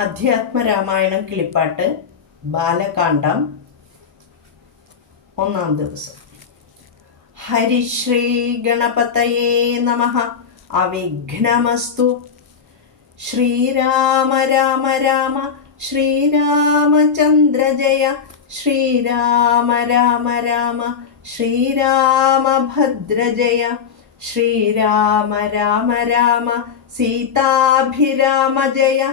അധ്യാത്മരാമായണം കിളിപ്പാട്ട് ബാലകാന്ഡം ഒന്നാം ദിവസം. ഹരിശ്രീ ഗണപതയേ നമ. അവിഘ്നമസ്തു. ശ്രീരാമ രാമ രാമ ശ്രീരാമചന്ദ്ര ജയ. ശ്രീരാമ രാമ രാമ ശ്രീരാമഭദ്ര ജയ. ശ്രീരാമ രാമ രാമ സീതാഭിരാമ ജയ.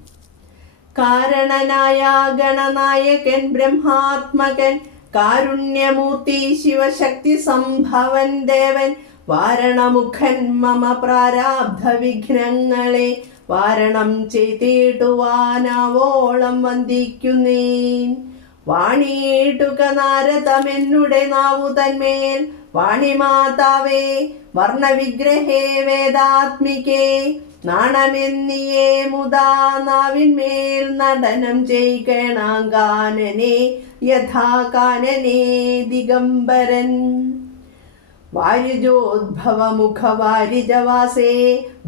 കാരണനായ ഗണനായകൻ ബ്രഹ്മാത്മകൻ കാരുണ്യമൂർത്തി ശിവശക്തി സംഭവൻ ദേവൻ വാരണമുഖൻ മമ പ്രാരാബ്ധ വിഘ്നങ്ങളെ വാരണം ചെയ്തിടുവാനാവോളം വന്ദിക്കുന്നേൻ. വാണിയിടുക നാരദമെന്നുടെ നാവു തന്മേൽ വാണിമാതാവേ വർണവിഗ്രഹേ വേദാത്മികേ നാണമെന്നിയേ മുതാ നാവിന്മേൽ നടനം ചെയ്യണാങ്കാനനെ യഥാ കാനനെ ദിഗംബരൻ. വാരിജോദ്ഭവമുഖവാരിജവാസേ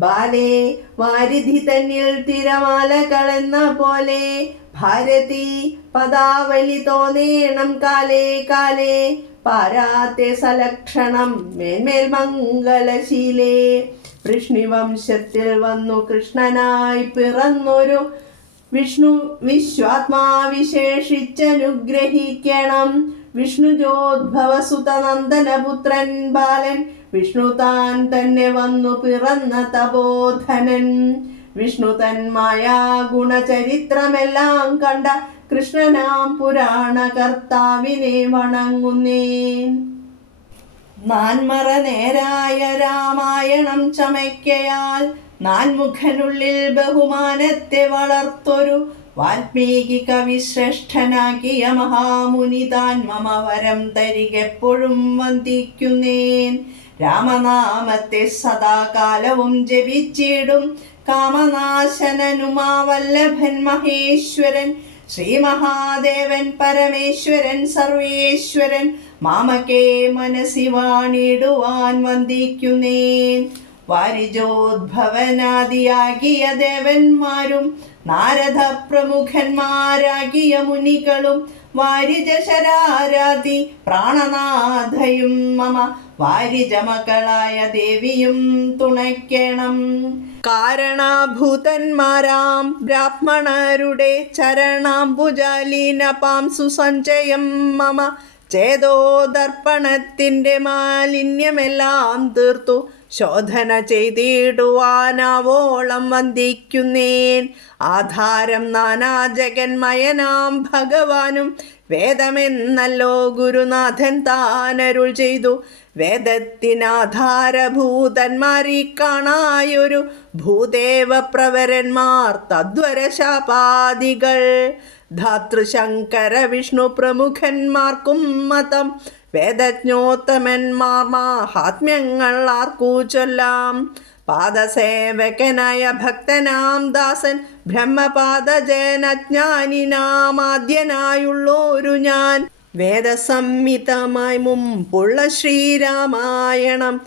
ബാലേ വാരിധി തന്നിൽ തിരമാലകളെന്ന പോലെ ഭാരതി പദാവലി തോന്നേണം കാലേ കാലേ പാരാത്തെ സലക്ഷണം മേന്മേൽ മംഗളശീലേ. വൃഷ്ണിവംശത്തിൽ വന്നു കൃഷ്ണനായി പിറന്നൊരു വിഷ്ണു വിശ്വാത്മാവിശേഷിച്ചനുഗ്രഹിക്കണം. വിഷ്ണുജോദ്ഭവസുതനന്ദനപുത്രൻ ബാലൻ വിഷ്ണു താൻ തന്നെ വന്നു പിറന്ന തപോധനൻ. വിഷ്ണു തന്മായ ഗുണചരിത്രമെല്ലാം കണ്ട കൃഷ്ണനാം പുരാണകർത്താവിനെ വണങ്ങുന്നേ. നാൻമറ നേരായ രാമായണം ചമയ്ക്കയാൽ നാൻമുഖനുള്ളിൽ ബഹുമാനത്തെ വളർത്തൊരു വാൽമീകി കവി ശ്രേഷ്ഠനാക്കിയ മഹാമുനി താൻ മമ വരം തരികെപ്പോഴും വന്ദിക്കുന്നേൻ. രാമനാമത്തെ സദാകാലവും ജപിച്ചിടും കാമനാശനനുമാവല്ലഭൻ മഹേശ്വരൻ ശ്രീ മഹാദേവൻ പരമേശ്വരൻ സർവേശ്വരൻ മാമകേ മനസ്സി വാണിടുവാൻ വന്ദിക്കുന്നേൻ. വാരിജോദ്ഭവനാദിയാകിയ ദേവന്മാരും നാരദ പ്രമുഖന്മാരാകിയ മുനികളും വാരിജശരാരാതി പ്രാണനാഥയും മമ വാരിജമക്കളായ ദേവിയും തുണയ്ക്കണം. കാരണഭൂതന്മാരാം ബ്രാഹ്മണരുടെ ചരണാംബുജാലീനപാം സുസഞ്ചയം മമ ചേതോ ദർപ്പണത്തിന്റെ മാലിന്യമെല്ലാം തീർത്തു. ശോധന ചെയ്തിടുവാനാവോളം വന്ദിക്കുന്നേൻ. ആധാരം നാനാ ജഗന്മയനാം ഭഗവാനും വേദമെന്നല്ലോ ഗുരുനാഥൻ താനരുൾ ചെയ്തു. വേദത്തിനാധാരഭൂതന്മാരി കാണായൊരു ഭൂദേവ പ്രവരന്മാർ തദ്വരശാപാദികൾ. ധാതൃശങ്കര വിഷ്ണു പ്രമുഖന്മാർക്കും മതം. വേദജ്ഞോത്തമന്മാർ മാഹാത്മ്യങ്ങൾ ആർക്കൂ ചൊല്ലാം. പാദസേവകനായ ഭക്തനാം ദാസൻ ബ്രഹ്മപാദജനജ്ഞാനിനാമാദ്യനായുള്ളൊരു ഞാൻ. വേദസംഹിതമായി മുമ്പുള്ള ശ്രീരാമായണം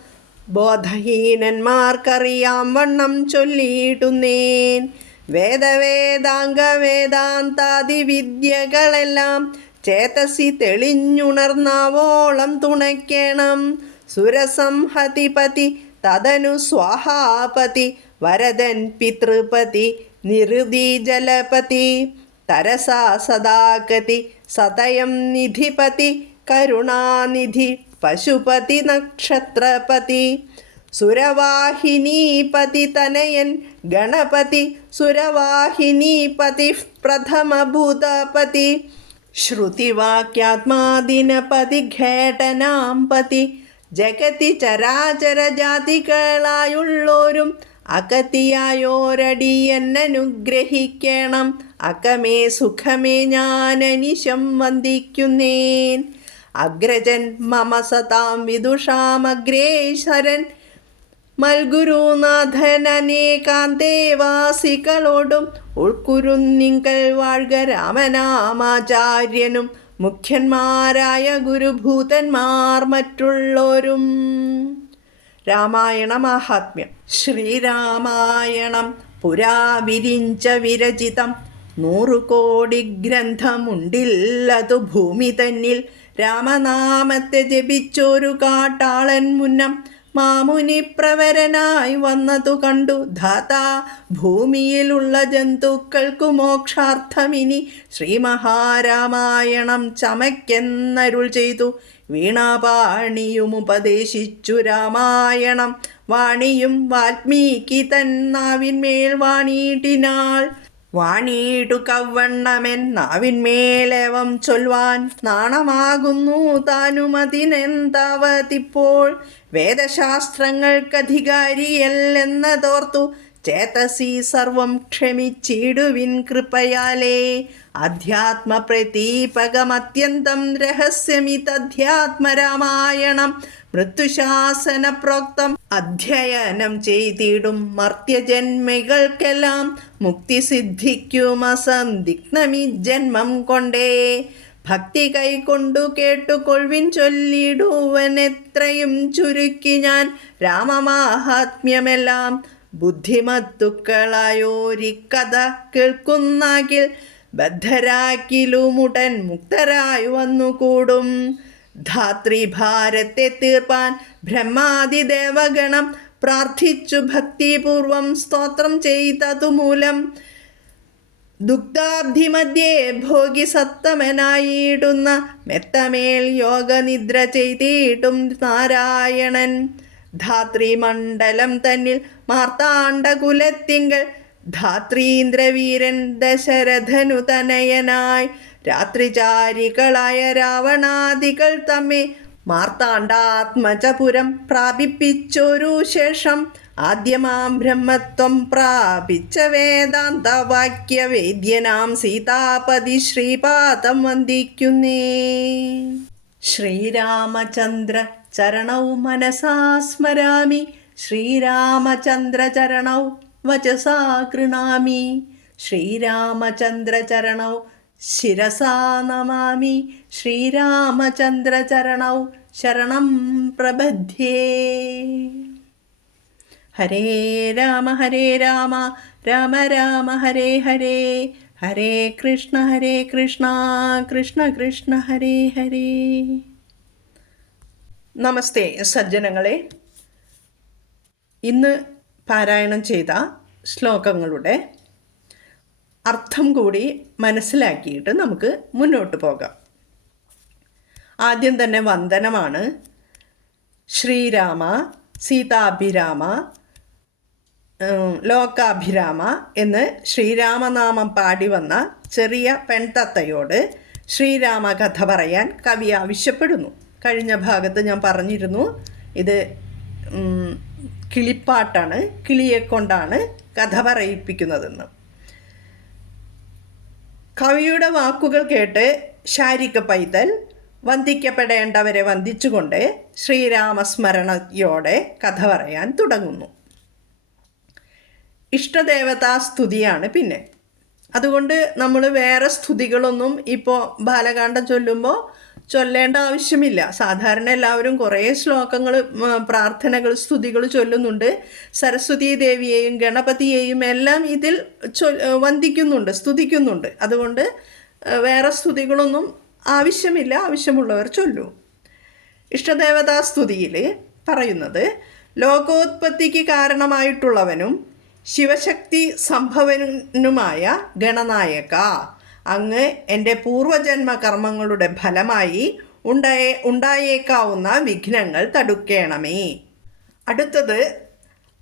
ബോധഹീനന്മാർക്കറിയാം വണ്ണം ചൊല്ലിയിടുന്നേൻ. വേദവേദാംഗ വേദാന്താദി വിദ്യകളെല്ലാം ചേതസി തെളിഞ്ഞുണർന്നാവോളം തുണയ്ക്കണം. സുരസംഹതിപതി തദനു സ്വാഹാപതി വരദൻ പിതൃപതി നിരുതി ജലപതി തരസാ സദാഗതി സതയം നിധിപതി കരുണാനിധി പശുപതി നക്ഷത്രപതി സുരവാഹിനീപതി തനയൻ ഗണപതി സുരവാഹിനീപതി പ്രഥമഭൂതപതി ശ്രുതിവാക്യാത്മാദിനപതി ഘേടനാം പതി ജഗതി ചരാചരജാതികളായുള്ളോരും അകത്തിയായോരടി എന്നനുഗ്രഹിക്കണം. അകമേ സുഖമേ ഞാനനിശം വന്ദിക്കുന്നേൻ അഗ്രജൻ മമ സതാം വിദുഷാമഗ്രേശ്വരൻ മൽഗുരുനാഥനേകാന്തേവാസികളോടും ഉൾക്കുരുന്നിങ്കൽ വാഴ്ക രാമനാമാചാര്യനും മുഖ്യന്മാരായ ഗുരുഭൂതന്മാർ മറ്റുള്ളോരും രാമായണ മാഹാത്മ്യം. ശ്രീരാമായണം പുരാ വിരിഞ്ച വിരചിതം. നൂറു കോടി ഗ്രന്ഥമുണ്ടില്ലതു ഭൂമി തന്നിൽ. രാമനാമത്തെ ജപിച്ചൊരു കാട്ടാളൻ മുന്നം. മാമുനി പ്രവരനായി വന്നതു കണ്ടു. ധാതാ ഭൂമിയിലുള്ള ജന്തുക്കൾക്കു മോക്ഷാർത്ഥമിനി ശ്രീ മഹാരാമായണം ചമയ്ക്കെന്നരുൾ ചെയ്തു. വീണാപാണിയും ഉപദേശിച്ചു. രാമായണം വാണിയും വാൽമീകി തന്നാവിന്മേൽ വാണീട്ടിനാൾ വാണീടു കവണ്ണമെന്നാവിന്മേലവം നാവിന്മേലേവം ചൊൽവാൻ നാണമാകുന്നു താനുമതിനെന്താവതിപ്പോൾ? വേദശാസ്ത്രങ്ങൾക്കധികാരിയല്ലെന്നതോർത്തു ചേതസി സർവം ക്ഷമിച്ചിടുവിൻ കൃപയാലേ അധ്യാത്മപ്രതീപകമത്യന്തം രഹസ്യമിതധ്യാത്മരാമായണം മൃത്യുശാസന പ്രോക്തം അധ്യയനം ചെയ്തിടും മർത്യജന്മികൾക്കെല്ലാം മുക്തി സിദ്ധിക്കും അസന്ധിഗ്നമി ജന്മം കൊണ്ടേ। ഭക്തി കൈകൊണ്ടു കേട്ടുകൊൾവിൻ ചൊല്ലിടുവനെത്രയും ചുരുക്കി ഞാൻ രാമമാഹാത്മ്യമെല്ലാം ബുദ്ധിമത്തുക്കളായോരിക്കഥ കേൾക്കുന്നാകിൽ ബദ്ധരാക്കിലുമുടൻ മുക്തരായി വന്നുകൂടും. ധാത്രി ഭാരത്തെ തീർപ്പാൻ ബ്രഹ്മാതിദേവഗണം പ്രാർത്ഥിച്ചു ഭക്തിപൂർവം സ്തോത്രം ചെയ്തതുമൂലം ദുഗ്ധാബ്ധിമധ്യേ ഭോഗി സത്തമനായിടുന്ന മെത്തമേൽ യോഗനിദ്ര ചെയ്തിട്ടും നാരായണൻ. ധാത്രിമണ്ഡലം തന്നിൽ മാർത്താണ്ഡകുലത്തിങ്കൾ ധാത്രീന്ദ്രവീരൻ ദശരഥനു തനയനായി രാത്രിചാരികളായ രാവണാദികൾ തമ്മെ മാർത്താണ്ഡാത്മജപുരം പ്രാപിപ്പിച്ചൊരു ശേഷം ആദ്യമാം ബ്രഹ്മത്വം പ്രാപിച്ച വേദാന്തവാക്യവേദ്യനാം സീതാപതി ശ്രീപാദം വന്ദിക്കുന്നേ. ശ്രീരാമചന്ദ്ര ചരണവും മനസാ സ്മരാമി ശ്രീരാമചന്ദ്ര ചരണൗ വചസാ കൃണാമി. ശ്രീരാമചന്ദ്ര ചരണൗ ശിരസാ നമാമി. ശ്രീരാമചന്ദ്ര ചരണൗ ശരണം പ്രബദ്ധേ ഹരേ രാമ ഹരേ രാമ രാമ രാമ ഹരേ ഹരേ. ഹരേ കൃഷ്ണ ഹരേ കൃഷ്ണ കൃഷ്ണ കൃഷ്ണ ഹരേ ഹരേ. നമസ്തേ സജ്ജനങ്ങളെ. ഇന്ന് പാരായണം ചെയ്ത ശ്ലോകങ്ങളുടെ അർത്ഥം കൂടി മനസ്സിലാക്കിയിട്ട് നമുക്ക് മുന്നോട്ട് പോകാം. ആദ്യം തന്നെ വന്ദനമാണ്. ശ്രീരാമ സീതാഭിരാമ ലോകാഭിരാമ എന്ന് ശ്രീരാമനാമം പാടി വന്ന ചെറിയ പെൺതത്തയോട് ശ്രീരാമ കഥ പറയാൻ കവി ആവശ്യപ്പെടുന്നു. കഴിഞ്ഞ ഭാഗത്ത് ഞാൻ പറഞ്ഞിരുന്നു ഇത് കിളിപ്പാട്ടാണ് കിളിയെ കൊണ്ടാണ് കഥ പറയിപ്പിക്കുന്നതെന്ന്. കവിയുടെ വാക്കുകൾ കേട്ട് ശാരിക പൈതൽ വന്ദിക്കപ്പെടേണ്ടവരെ വന്ദിച്ചുകൊണ്ട് ശ്രീരാമസ്മരണയോടെ കഥ പറയാൻ തുടങ്ങുന്നു. ഇഷ്ടദേവതാ സ്തുതിയാണ് പിന്നെ. അതുകൊണ്ട് നമ്മൾ വേറെ സ്തുതികളൊന്നും ഇപ്പോൾ ബാലകാണ്ഡം ചൊല്ലുമ്പോൾ ചൊല്ലേണ്ട ആവശ്യമില്ല. സാധാരണ എല്ലാവരും കുറേ ശ്ലോകങ്ങൾ പ്രാർത്ഥനകൾ സ്തുതികൾ ചൊല്ലുന്നുണ്ട്. സരസ്വതി ദേവിയെയും ഗണപതിയെയും എല്ലാം ഇതിൽ ചൊ വന്ദിക്കുന്നുണ്ട് സ്തുതിക്കുന്നുണ്ട്. അതുകൊണ്ട് വേറെ സ്തുതികളൊന്നും ആവശ്യമില്ല. ആവശ്യമുള്ളവർ ചൊല്ലൂ. ഇഷ്ടദേവതാ സ്തുതിയിൽ പറയുന്നത് ലോകോത്പത്തിക്ക് കാരണമായിട്ടുള്ളവനും ശിവശക്തി സംഭവനുമായ ഗണനായക അങ്ങ് എന്റെ പൂർവജന്മ കർമ്മങ്ങളുടെ ഫലമായി ഉണ്ടായ ഉണ്ടായേക്കാവുന്ന വിഘ്നങ്ങൾ തടുക്കേണമേ. അടുത്തത്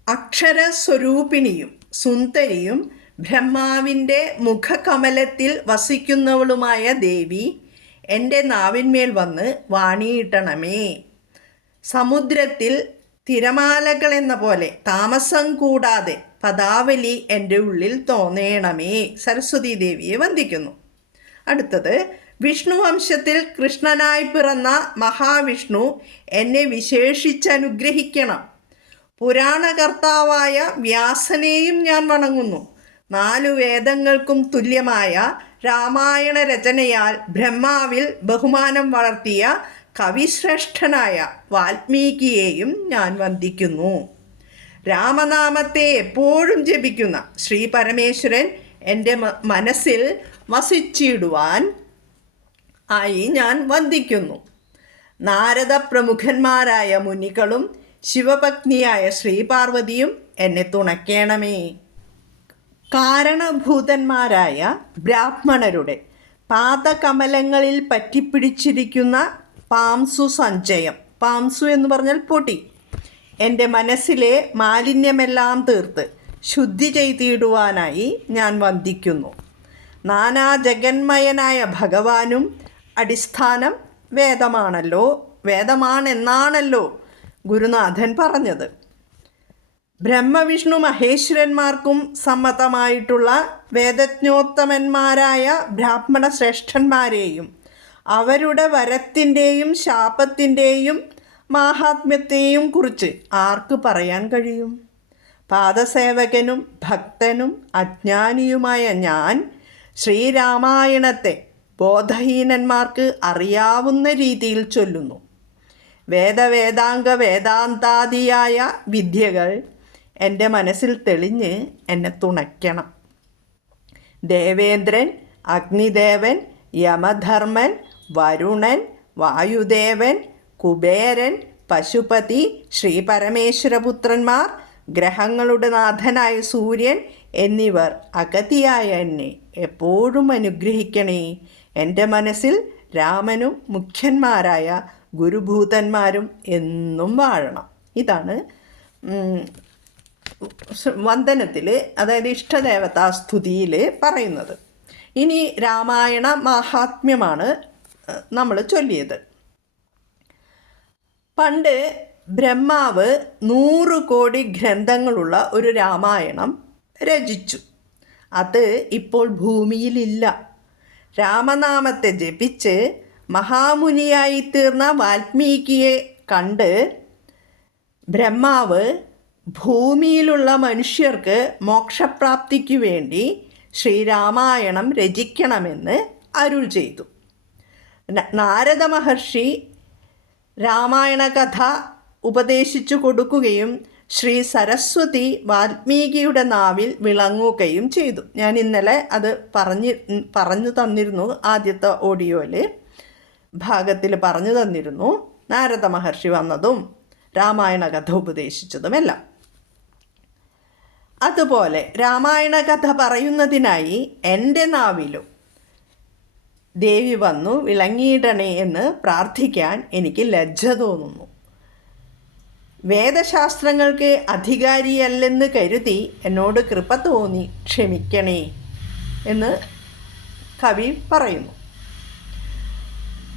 അക്ഷരസ്വരൂപിണിയും സുന്ദരിയും ബ്രഹ്മാവിന്റെ മുഖകമലത്തിൽ വസിക്കുന്നവളുമായ ദേവി എന്റെ നാവിന്മേൽ വന്ന് വാണിയിട്ടണമേ. സമുദ്രത്തിൽ തിരമാലകളെന്ന പോലെ താമസം കൂടാതെ പദാവലി എന്റെ ഉള്ളിൽ തോന്നേണമേ സരസ്വതി ദേവിയെ വന്ദിക്കുന്നു. അടുത്തത് വിഷ്ണു വംശത്തിൽ കൃഷ്ണനായി പിറന്ന മഹാവിഷ്ണു എന്നെ വിശേഷിച്ചനുഗ്രഹിക്കണം. പുരാണകർത്താവായ വ്യാസനെയും ഞാൻ വണങ്ങുന്നു. നാലു വേദങ്ങൾക്കും തുല്യമായ രാമായണ രചനയാൽ ബ്രഹ്മാവിൽ ബഹുമാനം വളർത്തിയ കവിശ്രേഷ്ഠനായ വാൽമീകിയെയും ഞാൻ വന്ദിക്കുന്നു. രാമനാമത്തെ എപ്പോഴും ജപിക്കുന്ന ശ്രീ പരമേശ്വരൻ എന്റെ മനസ്സിൽ വസിച്ചിടുവാൻ ആയി ഞാൻ വന്ദിക്കുന്നു. നാരദ പ്രമുഖന്മാരായ മുനികളും ശിവപത്നിയായ ശ്രീപാർവതിയും എന്നെ തുണയ്ക്കണമേ. കാരണഭൂതന്മാരായ ബ്രാഹ്മണരുടെ പാദകമലങ്ങളിൽ പറ്റിപ്പിടിച്ചിരിക്കുന്ന പാംസു സഞ്ചയം. പാംസു എന്ന് പറഞ്ഞാൽ പൊടി. എന്റെ മനസ്സിലെ മാലിന്യമെല്ലാം തീർത്ത് ശുദ്ധി ചെയ്തിടുവാനായി ഞാൻ വന്ദിക്കുന്നു. നാനാ ജഗന്മയനായ ഭഗവാനും അടിസ്ഥാനം വേദമാണല്ലോ. വേദമാണെന്നാണല്ലോ ഗുരുനാഥൻ പറഞ്ഞത്. ബ്രഹ്മവിഷ്ണു മഹേശ്വരന്മാർക്കും സമ്മതമായിട്ടുള്ള വേദജ്ഞോത്തമന്മാരായ ബ്രാഹ്മണ ശ്രേഷ്ഠന്മാരെയും അവരുടെ വരത്തിന്റെയും ശാപത്തിന്റെയും മാഹാത്മ്യത്തെയും കുറിച്ച് ആർക്ക് പറയാൻ കഴിയും? പാദസേവകനും ഭക്തനും അജ്ഞാനിയുമായ ഞാൻ ശ്രീരാമായണത്തെ ബോധഹീനന്മാർക്ക് അറിയാവുന്ന രീതിയിൽ ചൊല്ലുന്നു. വേദവേദാംഗ വേദാന്താദിയായ വിദ്യകൾ എന്റെ മനസ്സിൽ തെളിഞ്ഞ് എന്നെ തുണയ്ക്കണം. ദേവേന്ദ്രൻ അഗ്നിദേവൻ യമധർമ്മൻ വരുണൻ വായുദേവൻ കുബേരൻ പശുപതി ശ്രീ പരമേശ്വരപുത്രന്മാർ ഗ്രഹങ്ങളുടെ നാഥനായ സൂര്യൻ എന്നിവർ അഗതിയായ എന്നെ എപ്പോഴും അനുഗ്രഹിക്കണേ. എന്റെ മനസ്സിൽ രാമനും മുഖ്യന്മാരായ ഗുരുഭൂതന്മാരും എന്നും വാഴണം. ഇതാണ് വന്ദനത്തിൽ അതായത് ഇഷ്ടദേവതാ സ്തുതിയിൽ പറയുന്നത്. ഇനി രാമായണ മാഹാത്മ്യമാണ് നമ്മൾ ചൊല്ലിയത്. പണ്ട് ബ്രഹ്മാവ് നൂറ് കോടി ഗ്രന്ഥങ്ങളുള്ള ഒരു രാമായണം രചിച്ചു. അത് ഇപ്പോൾ ഭൂമിയിലില്ല. രാമനാമത്തെ ജപിച്ച് മഹാമുനിയായി തീർന്ന വാൽമീകിയെ കണ്ട് ബ്രഹ്മാവ് ഭൂമിയിലുള്ള മനുഷ്യർക്ക് മോക്ഷപ്രാപ്തിക്ക് വേണ്ടി ശ്രീരാമായണം രചിക്കണമെന്ന് അരുൾ ചെയ്തു. നാരദ മഹർഷി രാമായണ കഥ ഉപദേശിച്ചു കൊടുക്കുകയും ശ്രീ സരസ്വതി വാൽമീകിയുടെ നാവിൽ വിളങ്ങുകയും ചെയ്തു. ഞാൻ ഇന്നലെ അത് പറഞ്ഞ് പറഞ്ഞു തന്നിരുന്നു ആദ്യത്തെ ഓഡിയോയിൽ ഭാഗത്തിൽ പറഞ്ഞു തന്നിരുന്നു നാരദ മഹർഷി വന്നതും രാമായണ കഥ ഉപദേശിച്ചതുമെല്ലാം. അതുപോലെ രാമായണ കഥ പറയുന്നതിനായി എന്റെ നാവിലും ദേവി വന്നു വിളങ്ങിയിടണേ എന്ന് പ്രാർത്ഥിക്കാൻ എനിക്ക് ലജ്ജ തോന്നുന്നു. വേദശാസ്ത്രങ്ങൾക്ക് അധികാരിയല്ലെന്ന് കരുതി എന്നോട് കൃപ തോന്നി ക്ഷമിക്കണേ എന്ന് കവി പറയുന്നു.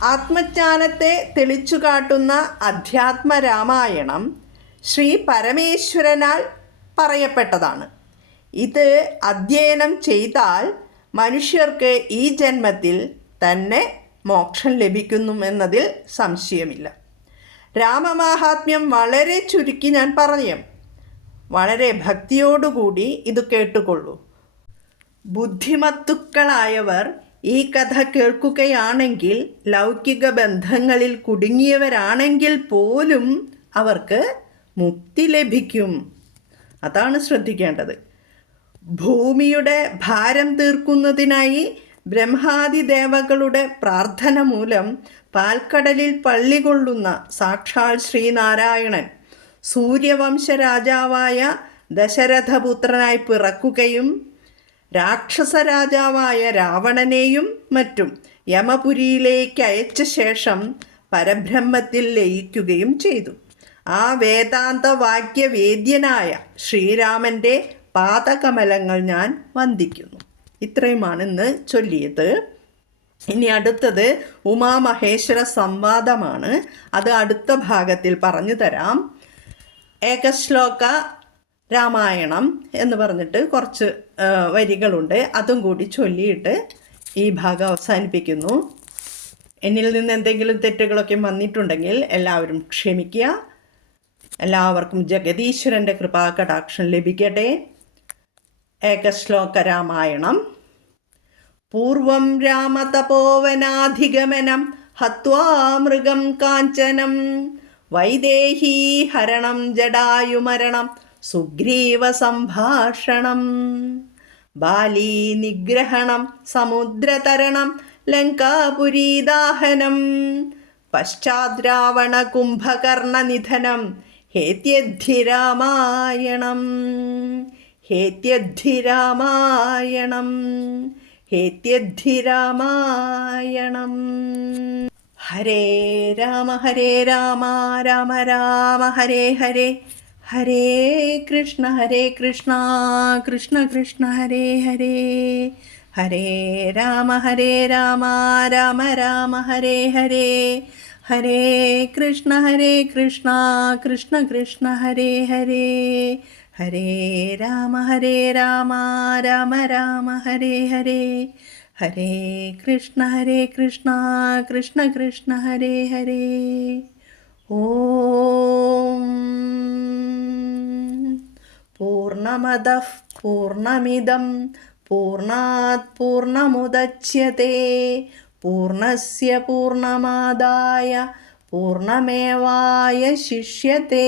ആത്മജ്ഞാനത്തെ തെളിച്ചു കാട്ടുന്ന അധ്യാത്മ രാമായണം ശ്രീ പരമേശ്വരനാൽ പറയപ്പെട്ടതാണ്. ഇത് അധ്യയനം ചെയ്താൽ മനുഷ്യർക്ക് ഈ ജന്മത്തിൽ തന്നെ മോക്ഷം ലഭിക്കുന്നു ലഭിക്കുന്നുമെന്നതിൽ സംശയമില്ല. രാമമാഹാത്മ്യം വളരെ ചുരുക്കി ഞാൻ പറഞ്ഞു. വളരെ ഭക്തിയോടുകൂടി ഇത് കേട്ടുകൊള്ളൂ. ബുദ്ധിമത്തുക്കളായവർ ഈ കഥ കേൾക്കുകയാണെങ്കിൽ ലൗകിക ബന്ധങ്ങളിൽ കുടുങ്ങിയവരാണെങ്കിൽ പോലും അവർക്ക് മുക്തി ലഭിക്കും. അതാണ് ശ്രദ്ധിക്കേണ്ടത്. ഭൂമിയുടെ ഭാരം തീർക്കുന്നതിനായി ബ്രഹ്മാദി ദേവകളുടെ പ്രാർത്ഥന മൂലം പാൽക്കടലിൽ പള്ളികൊള്ളുന്ന സാക്ഷാൽ ശ്രീനാരായണൻ സൂര്യവംശ രാജാവായ ദശരഥപുത്രനായി പിറക്കുകയും രാക്ഷസ രാജാവായ രാവണനെയും മറ്റും യമപുരിയിലേക്ക് അയച്ച ശേഷം പരബ്രഹ്മത്തിൽ ലയിക്കുകയും ചെയ്തു. ആ വേദാന്ത വാക്യവേദ്യനായ ശ്രീരാമന്റെ പാദകമലങ്ങൾ ഞാൻ വന്ദിക്കുന്നു. ഇത്രയുമാണ് ഇന്ന് ചൊല്ലിയത്. ഇനി അടുത്തത് ഉമാമഹേശ്വര സംവാദമാണ്. അത് അടുത്ത ഭാഗത്തിൽ പറഞ്ഞു തരാം. ഏകശ്ലോക രാമായണം എന്ന് പറഞ്ഞിട്ട് കുറച്ച് വരികളുണ്ട്. അതും കൂടി ചൊല്ലിയിട്ട് ഈ ഭാഗം അവസാനിപ്പിക്കുന്നു. എന്നിൽ നിന്ന് എന്തെങ്കിലും തെറ്റുകളൊക്കെ വന്നിട്ടുണ്ടെങ്കിൽ എല്ലാവരും ക്ഷമിക്കുക. എല്ലാവർക്കും ജഗതീശ്വരന്റെ കൃപാകടാക്ഷം ലഭിക്കട്ടെ. ഏകശ്ലോക രാമായണം പൂർവം രാമതപോവനാധിഗമനം ഹത്വാ മൃഗം കാഞ്ചനം. വൈദേഹീ ഹരണം ജടായുമരണം സുഗ്രീവ സംഭാഷണം. ബാലീ നിഗ്രഹണം സമുദ്രതരണം ലങ്കാപുരീദാഹനം പശ്ചാദ്രാവണ കുംഭകർണനിധനം ഹേത്യദ്ധിരാമായണം. ഹേത്യദ്ധിരാമായണം ഹേത്യദ്ധിരാമായണം ഹരേ രാമ ഹരേ രാമ രാമ രാമ ഹരേ ഹരേ. ഹരേ കൃഷ്ണ ഹരേ കൃഷ്ണ കൃഷ്ണ കൃഷ്ണ ഹരേ ഹരേ. ഹരേ രാമ ഹരേ രാമ രാമ രാമ ഹരേ ഹരേ. ഹരേ കൃഷ്ണ ഹരേ കൃഷ്ണ കൃഷ്ണ കൃഷ്ണ ഹരേ ഹരേ. ഹരേ രാമ ഹരേ രാമ രാമ രാമ ഹരേ ഹരേ. ഹരേ കൃഷ്ണ ഹരേ കൃഷ്ണ കൃഷ്ണ കൃഷ്ണ ഹരേ ഹരേ. ഓം. പൂർണമദഃ പൂർണമിദം പൂർണാത് പൂർണമുദച്യത്തെ പൂർണസ്യ പൂർണമാദായ പൂർണമേവായ ശിഷ്യത്തെ